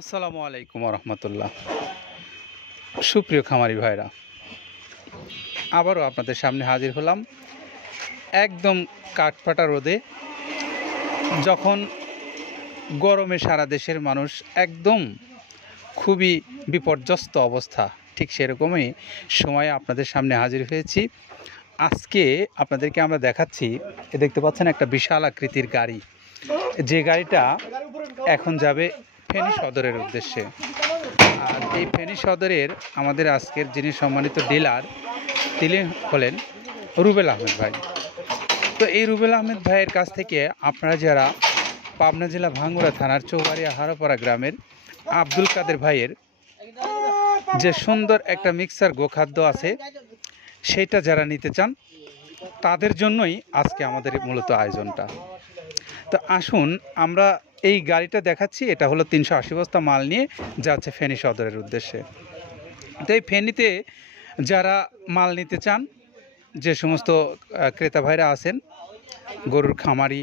আসসালামু আলাইকুম রহমতুল্লাহ। সুপ্রিয় খামারি ভাইরা, আবারও আপনাদের সামনে হাজির হলাম একদম কাঠফাটা রোদে। যখন গরমে সারা দেশের মানুষ একদম খুবই বিপর্যস্ত অবস্থা, ঠিক সেরকমই সময়ে আপনাদের সামনে হাজির হয়েছি। আজকে আপনাদেরকে আমরা দেখাচ্ছি, দেখতে পাচ্ছেন একটা বিশাল আকৃতির গাড়ি, যে গাড়িটা এখন যাবে ফেনী সদরের উদ্দেশ্যে। আর এই ফেনী সদরের আমাদের আজকের যিনি সম্মানিত ডিলার, তিনি হলেন রুবেল আহমেদ ভাই। তো এই রুবেল আহমেদ ভাইয়ের কাছ থেকে আপনারা যারা পাবনা জেলা ভাঙ্গুড়া থানার চৌবাড়িয়া হারাপাড়া গ্রামের আব্দুল কাদের ভাইয়ের যে সুন্দর একটা মিক্সার গোখাদ্য আছে, সেইটা যারা নিতে চান তাদের জন্যই আজকে আমাদের মূলত আয়োজনটা। তো আসুন আমরা এই গাড়িটা দেখাচ্ছি। এটা হলো 380 বস্তা মাল নিয়ে যাচ্ছে ফেনী সদরের উদ্দেশ্যে। তো এই ফেনীতে যারা মাল নিতে চান, যে সমস্ত ক্রেতা ভাইরা আছেন গরুর খামারি,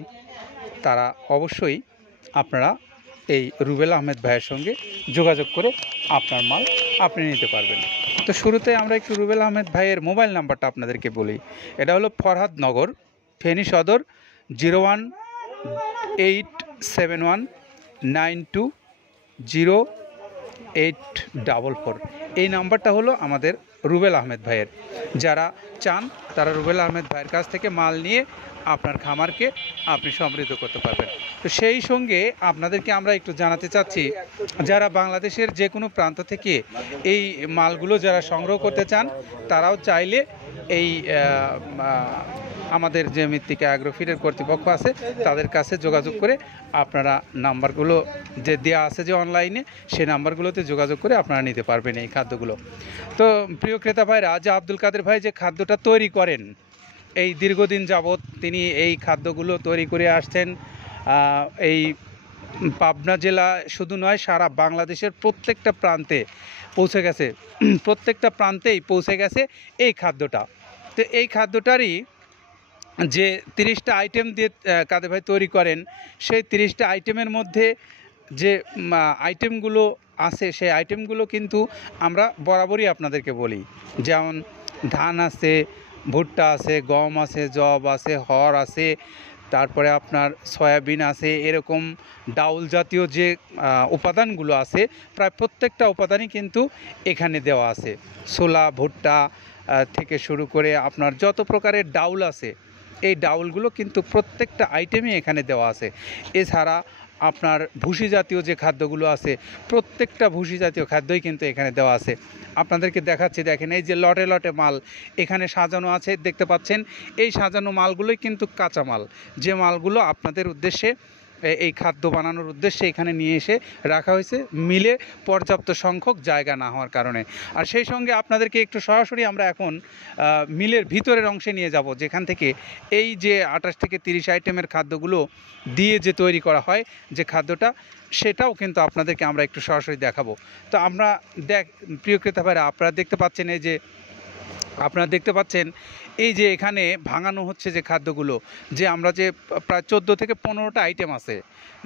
তারা অবশ্যই আপনারা এই রুবেল আহমেদ ভাইয়ের সঙ্গে যোগাযোগ করে আপনার মাল আপনি নিতে পারবেন। তো শুরুতে আমরা একটু রুবেল আহমেদ ভাইয়ের মোবাইল নাম্বারটা আপনাদেরকে বলি। এটা হলো ফরহাদনগর, ফেনী সদর, 01871920844। এই নাম্বারটা হলো আমাদের রুবেল আহমেদ ভাইয়ের। যারা চান তারা রুবেল আহমেদ ভাইয়ের কাছ থেকে মাল নিয়ে আপনার খামারকে আপনি সমৃদ্ধ করতে পারবেন। তো সেই সঙ্গে আপনাদেরকে আমরা একটু জানাতে চাচ্ছি, যারা বাংলাদেশের যে কোনো প্রান্ত থেকে এই মালগুলো যারা সংগ্রহ করতে চান, তারাও চাইলে এই আমাদের যে মৃত্তিকা অ্যাগ্রোফিডের কর্তৃপক্ষ আছে তাদের কাছে যোগাযোগ করে আপনারা নাম্বারগুলো যে দেওয়া আছে যে অনলাইনে, সেই নাম্বারগুলোতে যোগাযোগ করে আপনারা নিতে পারবেন এই খাদ্যগুলো। তো প্রিয় ক্রেতা ভাইরা, যে আব্দুল কাদের ভাই যে খাদ্যটা তৈরি করেন, এই দীর্ঘদিন যাবৎ তিনি এই খাদ্যগুলো তৈরি করে আসছেন। এই পাবনা জেলা শুধু নয়, সারা বাংলাদেশের প্রত্যেকটা প্রান্তে পৌঁছে গেছে, প্রত্যেকটা প্রান্তেই পৌঁছে গেছে এই খাদ্যটা। তো এই খাদ্যটারই যে 30টা আইটেম দিয়ে কাদের ভাই তৈরি করেন, সেই 30টা আইটেমের মধ্যে যে আইটেমগুলো আছে, সেই আইটেমগুলো কিন্তু আমরা বরাবরই আপনাদেরকে বলি। যেমন ধান আছে, ভুট্টা আছে, গম আছে, জব আছে, হর আছে, তারপরে আপনার সয়াবিন আছে, এরকম ডাউল জাতীয় যে উপাদানগুলো আছে, প্রায় প্রত্যেকটা উপাদানই কিন্তু এখানে দেওয়া আছে। ছোলা, ভুট্টা থেকে শুরু করে আপনার যত প্রকারের ডাউল আছে, এই ডাউলগুলো কিন্তু প্রত্যেকটা আইটেমই এখানে দেওয়া আছে। এছাড়া আপনার ভুসি জাতীয় যে খাদ্যগুলো আছে, প্রত্যেকটা ভুসি জাতীয় খাদ্যই কিন্তু এখানে দেওয়া আছে। আপনাদেরকে দেখাচ্ছি, দেখেন এই যে লটে লটে মাল এখানে সাজানো আছে, দেখতে পাচ্ছেন। এই সাজানো মালগুলোই কিন্তু কাঁচা মাল, যে মালগুলো আপনাদের উদ্দেশ্যে এই খাদ্য বানানোর উদ্দেশ্যে এখানে নিয়ে এসে রাখা হয়েছে, মিলে পর্যাপ্ত সংখ্যক জায়গা না হওয়ার কারণে। আর সেই সঙ্গে আপনাদেরকে একটু সরাসরি আমরা এখন মিলের ভিতরের অংশে নিয়ে যাব, যেখান থেকে এই যে 28 থেকে 30 আইটেমের খাদ্যগুলো দিয়ে যে তৈরি করা হয় যে খাদ্যটা, সেটাও কিন্তু আপনাদেরকে আমরা একটু সরাসরি দেখাবো। তো আমরা প্রিয় ক্রেতা ভাইরা, আপনারা দেখতে পাচ্ছেন এই যে এখানে ভাঙানো হচ্ছে যে খাদ্যগুলো, যে আমরা যে প্রায় 14 থেকে 15টা আইটেম আছে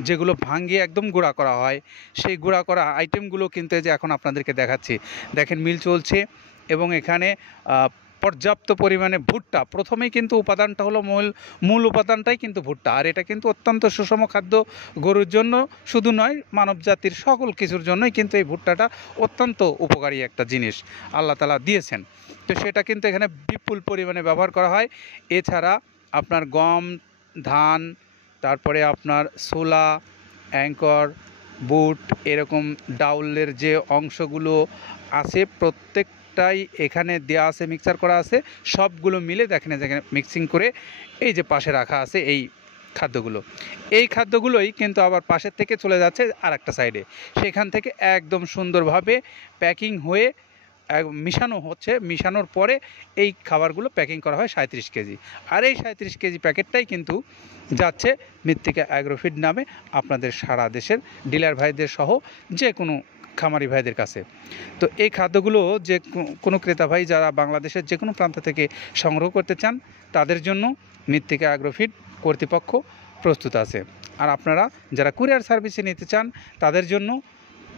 যেগুলো ভাঙিয়ে একদম গুঁড়া করা হয়, সেই গুঁড়া করা আইটেমগুলো কিন্তু এই যে এখন আপনাদেরকে দেখাচ্ছি। দেখেন মিল চলছে, এবং এখানে পর্যাপ্ত পরিমাণে ভুট্টা, প্রথমেই কিন্তু উপাদানটা হলো মূল উপাদানটাই কিন্তু ভুট্টা। আর এটা কিন্তু অত্যন্ত সুষম খাদ্য, গরুর জন্য শুধু নয়, মানব জাতির সকল কিছুর জন্যই কিন্তু এই ভুট্টাটা অত্যন্ত উপকারী একটা জিনিস আল্লাহ তাআলা দিয়েছেন। তো সেটা কিন্তু এখানে বিপুল পরিমাণে ব্যবহার করা হয়। এছাড়া আপনার গম, ধান, তারপরে আপনার ছোলা, অ্যাঙ্কর, বুট, এরকম ডাউলের যে অংশগুলো আছে প্রত্যেকটাই এখানে দেওয়া আছে, মিক্সার করা আছে। সবগুলো মিলে দেখেন যেখানে মিক্সিং করে এই যে পাশে রাখা আছে এই খাদ্যগুলো, এই খাদ্যগুলোই কিন্তু আবার পাশের থেকে চলে যাচ্ছে আর একটা সাইডে, সেখান থেকে একদম সুন্দরভাবে প্যাকিং হয়ে মিশানো হচ্ছে। মিশানোর পরে এই খাবারগুলো প্যাকিং করা হয় 37 কেজি। আর এই 37 কেজি প্যাকেটটাই কিন্তু যাচ্ছে মৃত্তিকা অ্যাগ্রোফিড নামে আপনাদের সারা দেশের ডিলার ভাইদের সহ যে কোনো খামারি ভাইদের কাছে। তো এই খাদ্যগুলো যে কোনো ক্রেতা ভাই যারা বাংলাদেশের যে কোনো প্রান্ত থেকে সংগ্রহ করতে চান, তাদের জন্য মৃত্তিকা অ্যাগ্রোফিড কর্তৃপক্ষ প্রস্তুত আছে। আর আপনারা যারা কুরিয়ার সার্ভিসে নিতে চান, তাদের জন্য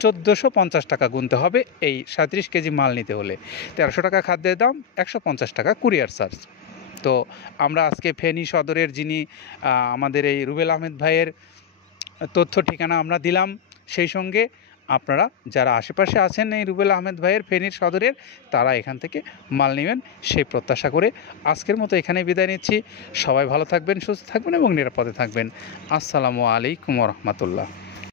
1450 টাকা গুনতে হবে এই 37 কেজি মাল নিতে হলে। 1300 টাকা খাদ্যের দাম, 150 টাকা কুরিয়ার চার্জ। তো আমরা আজকে ফেনী সদরের যিনি আমাদের এই রুবেল আহমেদ ভাইয়ের তথ্য ঠিকানা আমরা দিলাম, সেই সঙ্গে আপনারা যারা আশেপাশে আছেন এই রুবেল আহমেদ ভাইয়ের ফেনীর সদরের, তারা এখান থেকে মাল নেবেন সেই প্রত্যাশা করে আজকের মতো এখানেই বিদায় নিচ্ছি। সবাই ভালো থাকবেন, সুস্থ থাকবেন এবং নিরাপদে থাকবেন। আসসালামু আলাইকুম ওয়া রাহমাতুল্লাহ।